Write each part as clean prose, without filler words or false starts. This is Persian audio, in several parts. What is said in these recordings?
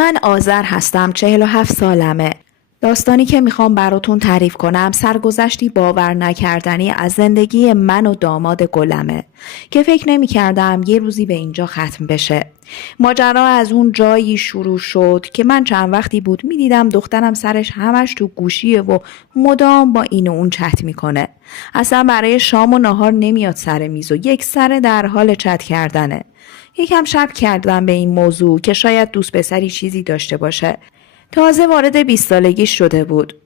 من آذر هستم، 47 سالمه. داستانی که میخوام براتون تعریف کنم سرگذشتی باور نکردنی از زندگی من و داماد گلمه که فکر نمی‌کردم یه روزی به اینجا ختم بشه. ماجرا از اون جایی شروع شد که من چند وقتی بود میدیدم دخترم سرش همش تو گوشیه و مدام با این و اون چت میکنه. اصلا برای شام و نهار نمیاد سر میز و یک سر در حال چت کردنه. یکم شک کردم به این موضوع که شاید دوست پسری چیزی داشته باشه. تازه وارد 20 سالگی شده بود.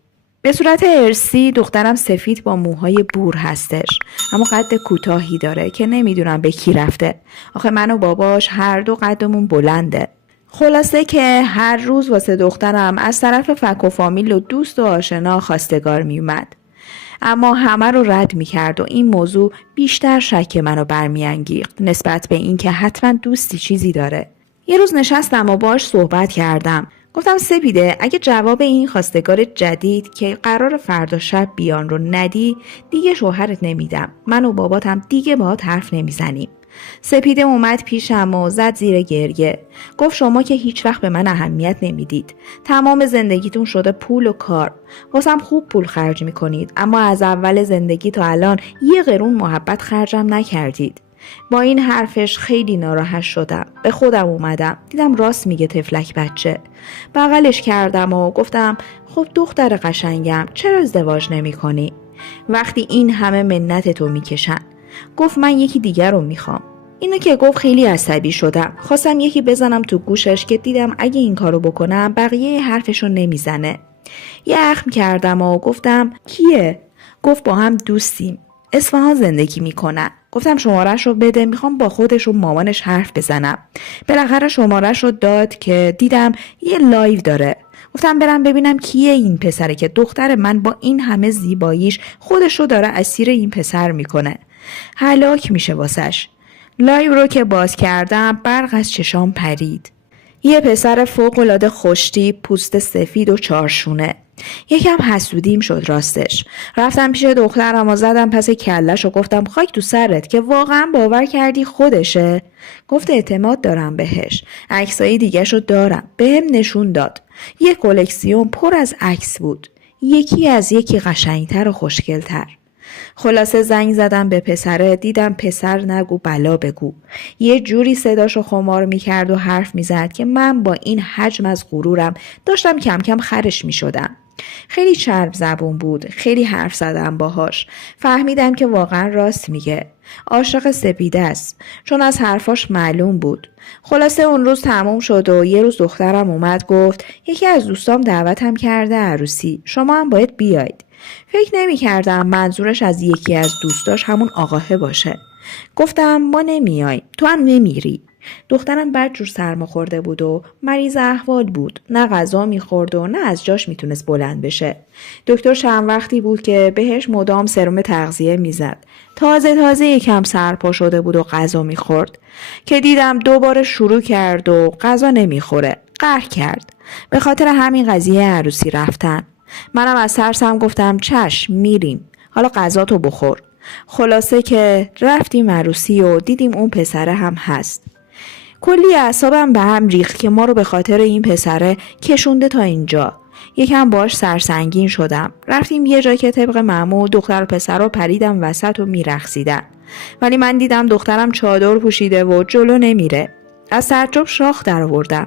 به صورت ارثی دخترم سفید با موهای بور هستش، اما قد کوتاهی داره که نمیدونم به کی رفته. آخه من و باباش هر دو قدمون بلنده. خلاصه که هر روز واسه دخترم از طرف فک و فامیل و دوست و آشنا خواستگار میومد، اما همه رو رد میکرد و این موضوع بیشتر شک منو برمیانگیخت نسبت به این که حتما دوستی چیزی داره. یه روز نشستم و باش صحبت کردم. گفتم سپیده، اگه جواب این خواستگار جدید که قرار فردا شب بیان رو ندی دیگه شوهرت نمیدم. من و باباتم دیگه باهات حرف نمیزنیم. سپیده اومد پیشم و زد زیر گریه. گفت شما که هیچ وقت به من اهمیت نمیدید. تمام زندگیتون شده پول و کار. واسم خوب پول خرج میکنید، اما از اول زندگی تا الان یه قرون محبت خرجم نکردید. با این حرفش خیلی ناراحت شدم. به خودم اومدم. دیدم راست میگه تفلک بچه. بغلش کردم و گفتم خب دختر قشنگم، چرا ازدواج نمی کنی؟ وقتی این همه منت تو میکشن. گفت من یکی دیگر رو میخوام. اینو که گفت خیلی عصبی شدم. خواستم یکی بزنم تو گوشش که دیدم اگه این کارو بکنم بقیه حرفشو نمیزنه. یه اخم کردم و گفتم کیه؟ گفت با هم دوستیم. اصفهان زندگی میکنن. گفتم شماره‌ش رو بده، میخوام با خودش و مامانش حرف بزنم. بالاخره شماره‌ش رو داد که دیدم یه لایو داره. گفتم برم ببینم کیه این پسره که دختر من با این همه زیباییش خودش رو داره اسیر این پسر میکنه. هلاک میشه واسش. لایو رو که باز کردم برق از چشام پرید. یه پسر فوق‌العاده خوشتیپ، پوست سفید و چارشونه. یکم حسودیم شد راستش. رفتم پیش دخترم و زدم پس کلش و گفتم خاک تو سرت که واقعا باور کردی خودشه؟ گفت اعتماد دارم بهش. عکسای دیگه شو دارم. بهم نشون داد. یه کلکسیون پر از عکس بود. یکی از یکی قشنگتر و خوشگلتر. خلاصه زنگ زدم به پسره. دیدم پسر نگو بلا بگو. یه جوری صداشو خمار میکرد و حرف میزد که من با این حجم از غرورم داشتم کم کم خرش میشدم. خیلی چرب زبون بود. خیلی حرف زدم باهاش. فهمیدم که واقعا راست میگه. عاشق سپیده است، چون از حرفاش معلوم بود. خلاصه اون روز تموم شد و یه روز دخترم اومد گفت یکی از دوستام دعوتم کرده عروسی، شما هم باید بیاید. فکر نمی کردم منظورش از یکی از دوستاش همون آقاه باشه. گفتم ما نمیایم، تو هم نمیری. دخترم بدجور سرما خورده بود و مریض احوال بود. نه غذا میخورد و نه از جاش میتونست بلند بشه. دکتر چند وقتی بود که بهش مدام سرم تغذیه میزد. تازه یکم سرپا شده بود و غذا میخورد که دیدم دوباره شروع کرد و غذا نمیخوره. قهر کرد. به خاطر همین قضیه عروسی رفتن. منم از ترسم گفتم چشم میریم، حالا غذاتو بخور. خلاصه که رفتیم عروسی و دیدیم اون پسره هم هست. کلی اعصابم به هم ریخت که ما رو به خاطر این پسره کشونده تا اینجا. یکم باش سرسنگین شدم. رفتیم یه جا که طبق معمول دختر و پسر رو پریدم وسط و میرقصیدن. ولی من دیدم دخترم چادر پوشیده و جلو نمیره. از تعجب شاخ در آوردم.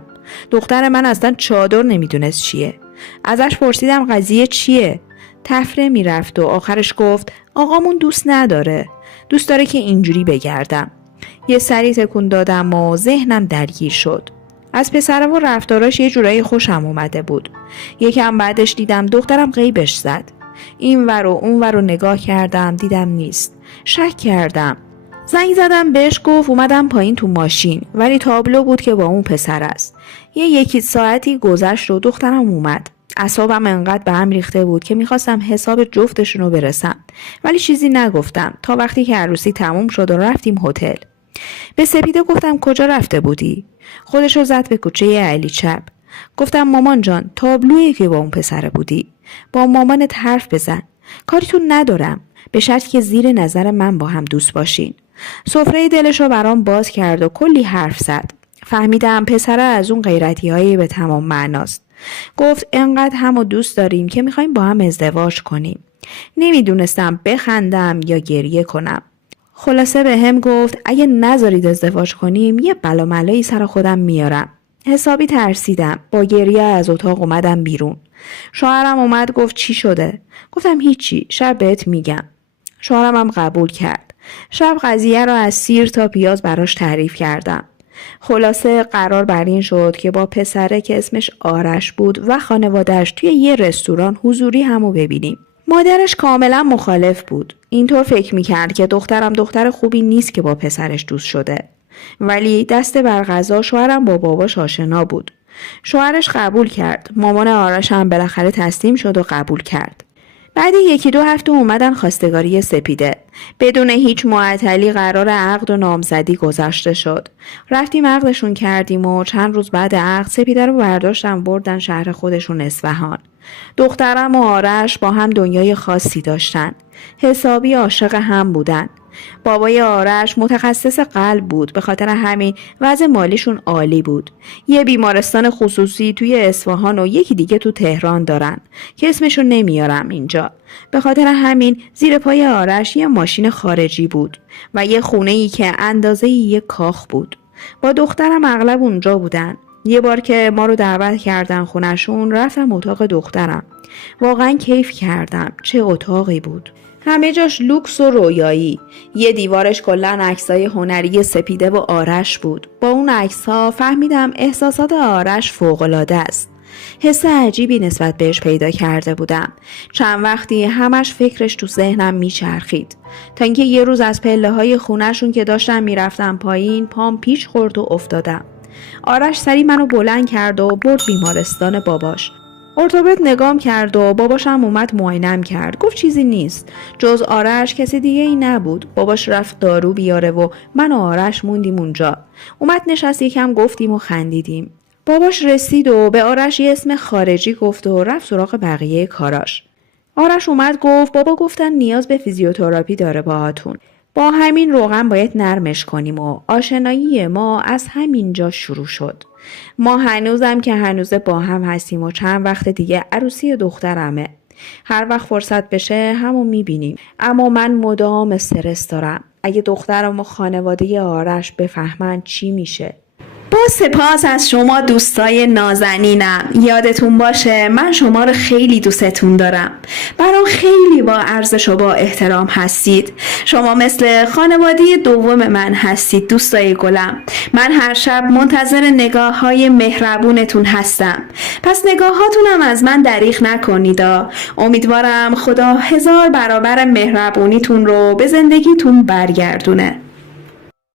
دختر من اصلا چادر نمیدونست چیه. ازش پرسیدم قضیه چیه؟ تفره میرفت و آخرش گفت آقامون دوست نداره. دوست داره که اینجوری بگردم. یه سری تکون دادم و ذهنم درگیر شد. از پسرم و رفتاراش یه جورایی خوشم اومده بود. یکم بعدش دیدم دخترم غیبش زد. این ور و اون ور رو نگاه کردم، دیدم نیست. شک کردم. زنگ زدم بهش، گفت اومدم پایین تو ماشین، ولی تابلو بود که با اون پسر است. یکی ساعتی گذشت و دخترم اومد. اعصابم انقدر به هم ریخته بود که میخواستم حساب جفتشون رو برسم، ولی چیزی نگفتم تا وقتی که عروسی تموم شد و رفتیم هتل. به سپیده گفتم کجا رفته بودی؟ خودشو زد به کوچه علی چپ. گفتم مامان جان تابلویی که با اون پسر بودی. با مامانت حرف بزن. کاریتون ندارم، به شرطی که زیر نظر من با هم دوست باشین. سفره دلشو برام باز کرد و کلی حرف زد. فهمیدم پسره از اون غیرتی‌های به تمام معناست. گفت انقدر همو دوست داریم که میخوایم با هم ازدواج کنیم. نمیدونستم بخندم یا گریه کنم. خلاصه به هم گفت اگه نذارید ازدواج کنیم یه بلاملایی سر خودم میارم. حسابی ترسیدم. با گریه از اتاق اومدم بیرون. شوهرم اومد گفت چی شده؟ گفتم هیچی، شب بهت میگم. شوهرم هم قبول کرد. شب قضیه رو از سیر تا پیاز براش تعریف کردم. خلاصه قرار بر این شد که با پسره که اسمش آرش بود و خانواده‌اش توی یه رستوران حضوری همو ببینیم. مادرش کاملا مخالف بود. اینطور فکر میکرد که دخترم دختر خوبی نیست که با پسرش دوست شده. ولی دست بر قضا شوهرم با باباش آشنا بود. شوهرش قبول کرد. مامان آرش هم بالاخره تسلیم شد و قبول کرد. بعد 1-2 هفته اومدن خواستگاری سپیده. بدون هیچ معطلی قرار عقد و نامزدی گذاشته شد. رفتیم عقدشون کردیم و چند روز بعد عقد سپیده رو برداشتن بردن شهر خودشون اصفهان. دخترم و آرش با هم دنیای خاصی داشتن. حسابی عاشق هم بودن. بابای آرش متخصص قلب بود، به خاطر همین وضع مالیشون عالی بود. یه بیمارستان خصوصی توی اصفهان و یکی دیگه تو تهران دارن که اسمشو نمیارم اینجا. به خاطر همین زیر پای آرش یه ماشین خارجی بود و یه خونه‌ای که اندازه یه کاخ بود. با دخترم اغلب اونجا بودن. یه بار که ما رو دعوت کردن خونه‌شون رفتم اتاق دخترم. واقعا کیف کردم. چه اتاقی بود. همه جاش لوکس و رویایی. یه دیوارش کلاً عکسای هنری سپیده و آرش بود. با اون عکس‌ها فهمیدم احساسات آرش فوق‌العاده است. حس عجیبی نسبت بهش پیدا کرده بودم. چند وقتی همش فکرش تو ذهنم میچرخید. تا اینکه یه روز از پله‌های خونه‌شون که داشتم میرفتم پایین پام پیچ خورد و افتادم. آرش سری منو بلند کرد و برد بیمارستان باباش. ارتوپد نگام کرد و باباشم اومد معاینم کرد. گفت چیزی نیست. جز آرش کسی دیگه ای نبود. باباش رفت دارو بیاره و من و آرش موندیم اونجا. اومد نشست یکم گفتیم و خندیدیم. باباش رسید و به آرش یه اسم خارجی گفت و رفت سراغ بقیه کاراش. آرش اومد گفت بابا گفتن نیاز به فیزیوتراپی داره باهاتون. با همین روغن باید نرمش کنیم و آشنایی ما از همینجا شروع شد. ما هنوزم که هنوزه با هم هستیم و چند وقت دیگه عروسی دخترمه. هر وقت فرصت بشه همو میبینیم. اما من مدام استرس دارم. اگه دخترم و خانواده آرش بفهمن چی میشه؟ با سپاس از شما دوستای نازنینم. یادتون باشه من شما رو خیلی دوستتون دارم. برام خیلی با ارزش و با احترام هستید. شما مثل خانواده دوم من هستید دوستای گلم. من هر شب منتظر نگاه های مهربونتون هستم. پس نگاهاتونم از من دریغ نکنید. امیدوارم خدا 1000 برابر مهربونیتون رو به زندگیتون برگردونه.